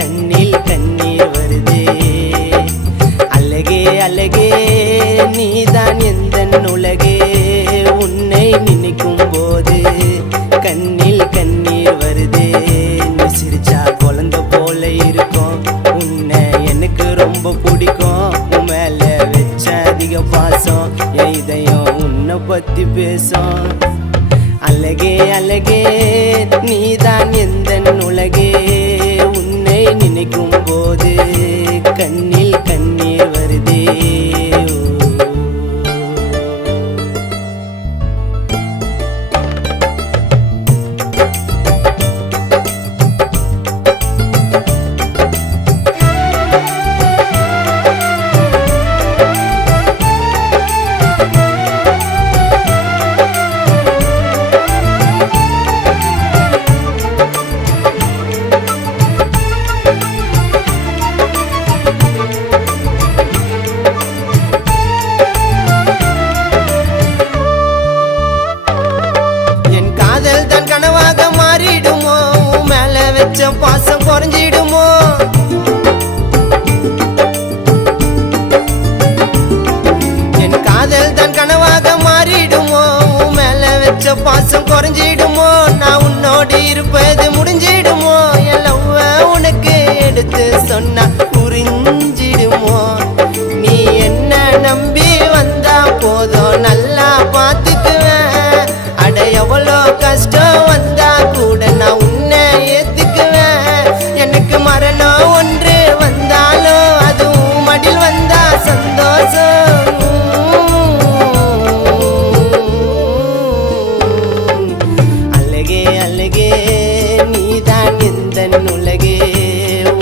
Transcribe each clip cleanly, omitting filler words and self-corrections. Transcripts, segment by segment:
கண்ணில் கண்ணீர் வருதே. அழகே அழகே நீதான் எந்தன் உலகே, உன்னை நினைக்கும் போது கண்ணில் கண்ணீர் வருதே. நீ சிரிச்சா குழந்தை போல இருக்கும், உன்னை எனக்கு ரொம்ப பிடிக்கும். உன் மேல வச்ச அதிக பாசம், என் இதயம் உன்னை பத்தி பேசும். அழகே அழகே நீதான் எந்தன் உலகே, உன்னை நினைக்கும் போது கண்ணில் கண்ணீர் வருதே. கனவாக மாறிடுமோ, மேல வச்ச பாசம் குறைஞ்சிடுமோ. என் காதல் தான் கனவாக மாறிடுமோ, மேல வச்ச பாசம் குறைஞ்சிடுமோ. நான் உன்னோடு இருப்பது முடிஞ்சிடுமோ, என் லவ்வ உனக்கு எடுத்து சொன்னா புரிஞ்சிடுமோ. நீ என்ன நம்பி வந்தா போதும், நல்லா பார்த்துக்குவேன். அட எவ்வளோ கஷ்டம் வந்தா கூட நான் உன்னை ஏத்துக்குவேன். எனக்கு மரணம் ஒன்று வந்தாலும் அதுவும் மடில் வந்தா சந்தோஷம். அழகே அழகே நீதான் எந்தன் உலகே,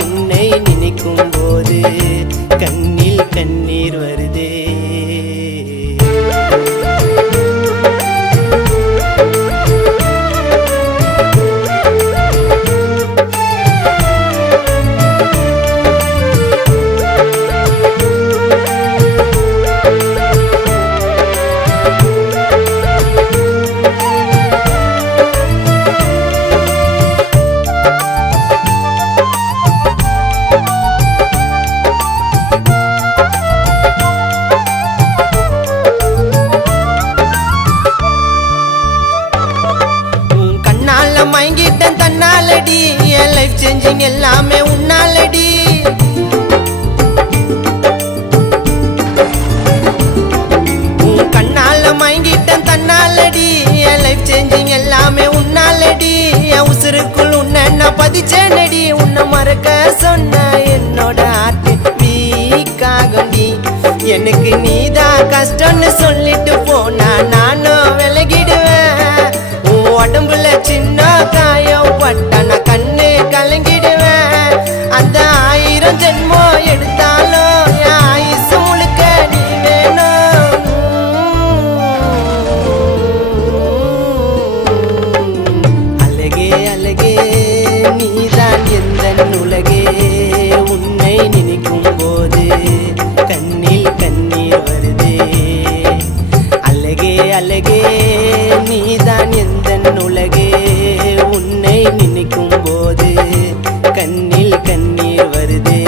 உன்னை நினைக்கும் போது கண்ணில் கண்ணீர் வருதே. மயங்கிட்டேன் தன்னாலடி, என் லைஃப் சேஞ்சிங் எல்லாமே உன்னாலடி. உன் கண்ணால மயங்கிட்டேன் தன்னாலடி, என் லைஃப் சேஞ்சிங் எல்லாமே உன்னாலடி. என் உசுருக்குள் உன்னை நான் பதிச்சேனடி, உன்னை மறக்க சொன்ன என்னோட ஆர்ட் வீக்காகடி. எனக்கு நீதான் கஷ்டம்னு சொல்லிட்டு போனா நானும் விலகிடுவேன். உடம்புல சின்ன காயம் பட்டா நான் கண்ணு கலங்கிடுவேன். அந்த 1000 ஜென்மம் எடுத்தாலும் என் ஆயுசு முழுக்க நீ வேணும். அழகே அழகே நீதான் எந்தன் உலகே, உன்னை நினைக்கும் போது கண்ணில் கண்ணீர் வருதே. அழகே அழகே நீதான் எந்தன் உலகே, உன்னை நினைக்கும் போது கண்ணில் கண்ணீர் வருதே.